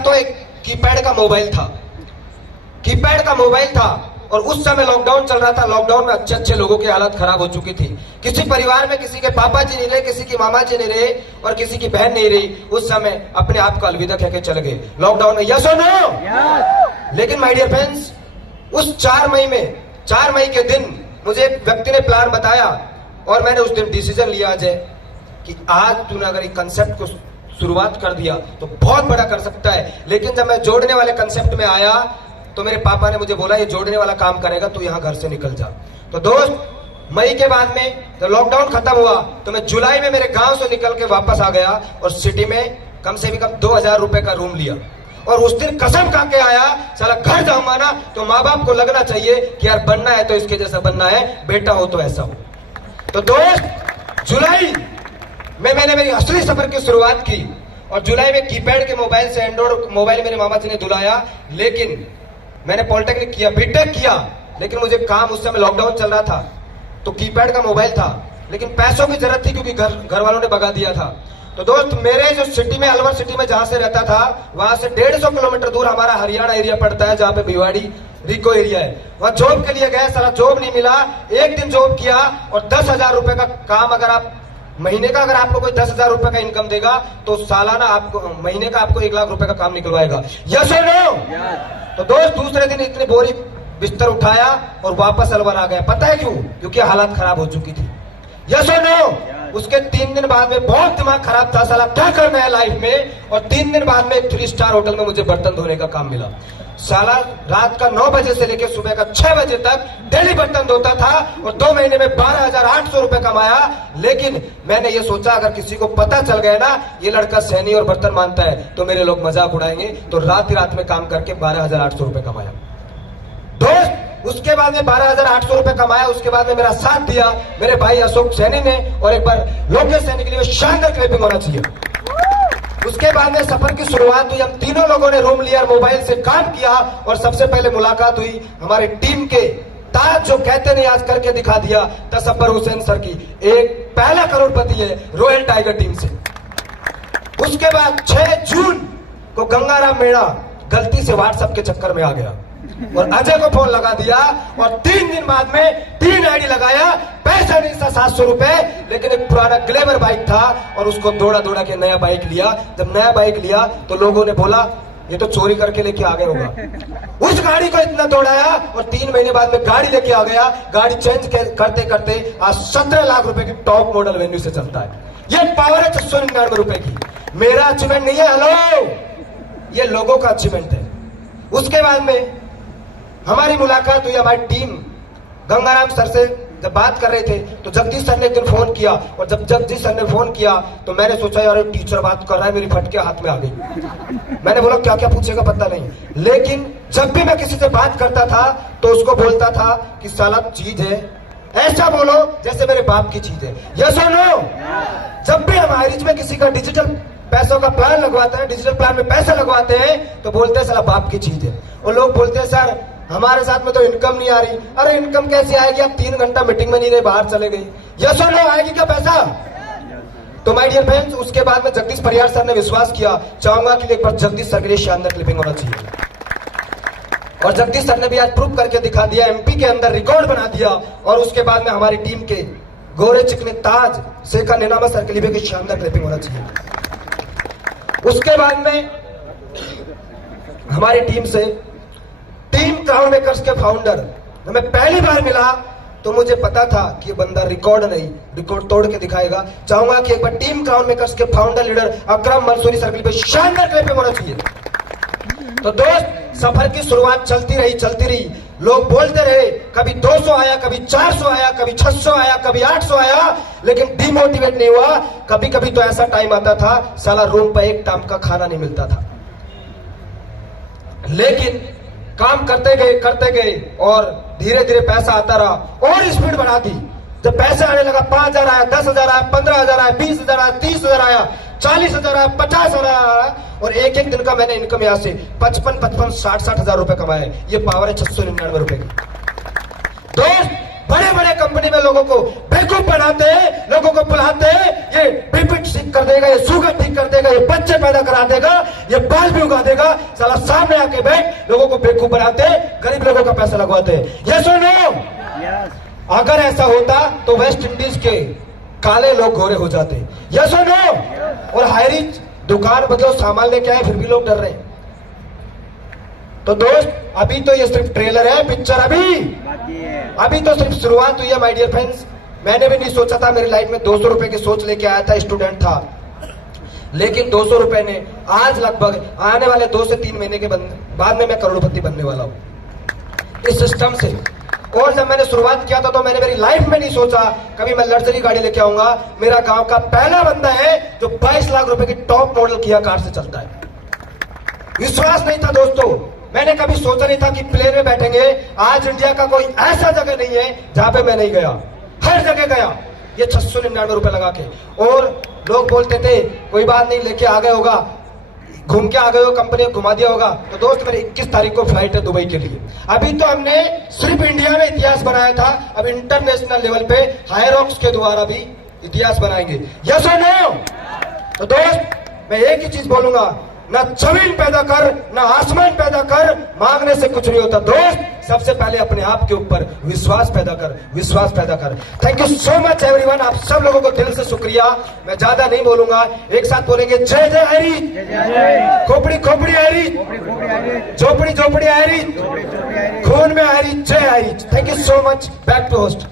तो एक कीपैड का मोबाइल था, कीपैड का मोबाइल था। और उस समय लॉकडाउन चल रहा था। लॉकडाउन में अच्छे अच्छे लोगों की हालत खराब हो चुकी थी। किसी परिवार में किसी के पापा जी नहीं रहे, किसी की मामा जी नहीं रहे और किसी की बहन नहीं रही। उस समय अपने आप को अलविदा कह के चले गए लॉकडाउन में। यस और नो? लेकिन माय डियर फ्रेंड्स, उस 4 मई के दिन मुझे एक व्यक्ति ने प्लान बताया और मैंने उस दिन डिसीजन लिया अजय कि आज तूने अगर एक कंसेप्ट को शुरुआत कर दिया तो बहुत बड़ा कर सकता है। लेकिन जब मैं जोड़ने वाले कंसेप्ट में आया तो मेरे पापा ने मुझे बोला ये जोड़ने वाला काम करेगा तू यहाँ घर से निकल जा। तो दोस्त, मई के बाद में जब लॉकडाउन खत्म हुआ तो मैं जुलाई में मेरे गांव से निकल के वापस आ गया और सिटी में कम से भी कम 2000 रुपए का रूम लिया। और उस दिन कसम खा के आया, साला घर जाऊंगा ना तो माँ बाप को लगना चाहिए कि यार बनना है तो इसके जैसा बनना है, बेटा हो तो ऐसा हो। तो दोस्त, जुलाई में मैंने मेरी असली सफर की शुरुआत की और जुलाई में कीपैड के मोबाइल से एंड्रॉइड मोबाइल मेरे मामा जी ने दिलाया। लेकिन मैंने पॉलिटेक्निक किया, बीटेक किया, लेकिन मुझे काम उस समय लॉकडाउन चल रहा था तो कीपैड का मोबाइल था, लेकिन पैसों की जरूरत थी क्योंकि घर वालों ने भगा दिया था। तो दोस्त, मेरे जो सिटी में, अलवर सिटी में जहां से रहता था, वहां से 150 किलोमीटर दूर हमारा हरियाणा एरिया पड़ता है जहां पे भिवाड़ी रिको एरिया है। वहां जॉब के लिए गए, साला जॉब नहीं मिला। एक दिन जॉब किया और 10,000 रुपए का काम, अगर आप महीने का, अगर आपको कोई 10,000 रुपए का इनकम देगा तो सालाना आपको, महीने का आपको 1 लाख रुपए का काम निकलवाएगा। यस और नो? तो दोस्त, दूसरे दिन इतनी बोरी बिस्तर उठाया और वापस अलवर आ गया। पता है क्यों? क्योंकि हालात खराब हो चुकी थी। यस और नो? उसके 3 दिन बाद में बहुत दिमाग खराब था, साला क्या करना है लाइफ में। और 3 दिन बाद में एक 3 स्टार होटल में मुझे बर्तन धोने का काम मिला। साला रात का 9 बजे से लेकर सुबह का 6 बजे तक डेली बर्तन धोता था और 2 महीने में 12,800 रुपए कमाया। लेकिन मैंने ये सोचा अगर किसी को पता चल गया ना ये लड़का सैनी और बर्तन मानता है तो मेरे लोग मजाक उड़ाएंगे। तो रात ही रात में काम करके 12,800 रुपए कमाया। दोस्त, उसके बाद में 12,800 रुपए कमाया। उसके बाद में मेरा साथ दिया मेरे भाई अशोक सैनी ने। और एक बार लोकेश सैनी के लिए शानदार क्लैपिंग होना चाहिए। उसके बाद में सफर की शुरुआत हुई। हम तीनों लोगों ने रूम लिया, मोबाइल से काम किया और सबसे पहले मुलाकात हुई हमारे टीम के ताज, जो कहते नहीं आज करके दिखा दिया, तसब्बर हुसैन सर की। एक पहला करोड़पति है रॉयल टाइगर टीम से। उसके बाद 6 जून को गंगाराम मेड़ा गलती से व्हाट्सएप के चक्कर में आ गया और अजय को फोन लगा दिया और 3 दिन बाद में 3 आईडी लगाया। पैसा नहीं था 700 रुपए, लेकिन एक पुराना ग्लैमर बाइक था और उसको दौड़ा दौड़ा के नया बाइक लिया। जब नया बाइक लिया तो लोगों ने बोला ये तो चोरी करके लेके आ गया होगा। उस गाड़ी को इतना दौड़ाया और 3 महीने बाद में गाड़ी लेके आ गया। गाड़ी चेंज करते करते आज 17 लाख रुपए की टॉप मॉडल वेन्यू से चलता है। ये पावर है 699 रुपए की। मेरा अचीवमेंट नहीं है, हेलो, ये लोगों का अचीवमेंट है। उसके बाद में हमारी मुलाकात हुई हमारी टीम गंगाराम सर से। जब बात कर रहे थे तो जगदीश सर ने एक दिन फोन किया और जब जगदीश सर ने फोन किया तो मैंने सोचा यार टीचर बात कर रहा है, मेरी फटके हाथ में आ गई। मैंने बोला क्या क्या पूछेगा पता नहीं, लेकिन जब भी मैं किसी से बात करता था तो उसको बोलता था कि साला चीज है, ऐसा बोलो जैसे मेरे बाप की चीज है। यस और नो? जब भी हम आईरिच में किसी का डिजिटल पैसों का प्लान लगवाते हैं, डिजिटल प्लान में पैसा लगवाते हैं तो बोलते हैं साला बाप की चीज है। और लोग बोलते हैं सर हमारे साथ में तो इनकम नहीं आ रही। अरे इनकम कैसे आएगी, आप 3 घंटा मीटिंग में नहीं रहे, बाहर चले गए। यस और नो? आएगी क्या पैसा? तो माय डियर फ्रेंड्स, उसके बाद में जगदीश परियार सर ने विश्वास किया। चाहूंगा कि एक बार जगदीश सर के लिए शानदार क्लिपिंग होना चाहिए। और जगदीश सर ने भी आज प्रूव करके दिखा दिया, एमपी के अंदर रिकॉर्ड बना दिया। और उसके बाद में हमारी टीम के गोरे चिकने ताज शेखा नेनामा सर के लिए भी शानदार क्लिपिंग होना चाहिए। उसके बाद में हमारी टीम से टीम क्राउन मेकर्स के फाउंडर मैं पहली बार मिला तो मुझे पता था कि ये बंदा रिकॉर्ड नहीं, रिकॉर्ड तोड़ के दिखाएगा। चाहूंगा कि एक बार टीम क्राउन मेकर्स के फाउंडर लीडर अकरम मंसूरी सर के लिए शानदार क्लैपिंग होना चाहिए। तो दोस्त, सफर की शुरुआत चलती रही। लोग बोलते रहे, कभी 200 आया, कभी 400 आया, कभी 600 आया, कभी 800 आया, लेकिन डिमोटिवेट नहीं हुआ। कभी कभी तो ऐसा टाइम आता था साला रूम पर एक टाइम का खाना नहीं मिलता था। लेकिन काम करते गए और धीरे धीरे पैसा आता रहा और स्पीड बढ़ा दी। जब पैसा आने लगा 5,000 आया, 10,000 आया, 15,000 आया, 20,000 आया, 30,000 आया, 40,000 आया, 50,000 आया। और एक एक दिन का मैंने इनकम यहाँ से 55, 60,000 रुपए कमाए। ये पावर है 699 रुपए की। दोस्त, बड़े बड़े कंपनी में लोगों को बेवकूफ बनाते हैं, लोगों को बुलाते हैं, ये बीपी ठीक कर देगा, ये शुगर ठीक कर देगा, ये बच्चे पैदा करा देगा, ये बाल भी उगा देगा, साला सामने आके बैठ लोगों को बेवकूफ बनाते हैं, गरीब लोगों का पैसा लगवाते हैं। यस और नो? अगर ऐसा होता तो वेस्ट इंडीज के काले लोग गोरे हो जाते। यस और नो? और हायरिच दुकान बदलो, सामान लेके आए, फिर भी लोग डर रहे हैं। तो दोस्त, अभी तो ये सिर्फ ट्रेलर है, पिक्चर अभी तो सिर्फ शुरुआत हुई है माय डियर फ्रेंड्स। मैंने भी नहीं सोचा था, मेरी लाइफ में 200 रुपए की सोच लेके आया था, स्टूडेंट था, लेकिन 200 रुपए ने आज लगभग आने वाले 2 से 3 महीने के बाद में मैं करोड़पति बनने वाला हूं इस सिस्टम से। और जब मैंने शुरुआत किया था तो मैंने मेरी लाइफ में नहीं सोचा कभी मैं लग्जरी गाड़ी लेके आऊंगा। मेरा गांव का पहला बंदा है जो 22 लाख रुपए की टॉप मॉडल किया कार से चलता है। विश्वास नहीं था दोस्तों, मैंने कभी सोचा नहीं था कि प्लेन में बैठेंगे। आज इंडिया का कोई ऐसा जगह नहीं है जहां पे मैं नहीं गया, हर जगह गया, ये 699 रुपए लगा के। और लोग बोलते थे कोई बात नहीं, लेके आ गए होगा, घूम के आ गए हो, कंपनी ने घुमा दिया होगा। तो दोस्त, मेरी 21 तारीख को फ्लाइट है दुबई के लिए। अभी तो हमने सिर्फ इंडिया में इतिहास बनाया था, अब इंटरनेशनल लेवल पे हायरॉक्स के द्वारा भी इतिहास बनाएंगे। यस और नो? तो दोस्त, मैं एक ही चीज बोलूंगा, ना जमीन पैदा कर ना आसमान पैदा कर, मांगने से कुछ नहीं होता। दोस्त, सबसे पहले अपने आप के ऊपर विश्वास पैदा कर, विश्वास पैदा कर। Thank you so much everyone, आप सब लोगों को दिल से शुक्रिया। मैं ज्यादा नहीं बोलूंगा, एक साथ बोलेंगे जय जय हरी, खोपड़ी खोपड़ी हरी, झोपड़ी झोपड़ी हरी, खून में हरी, जय Hari. Thank you so much. Back to host.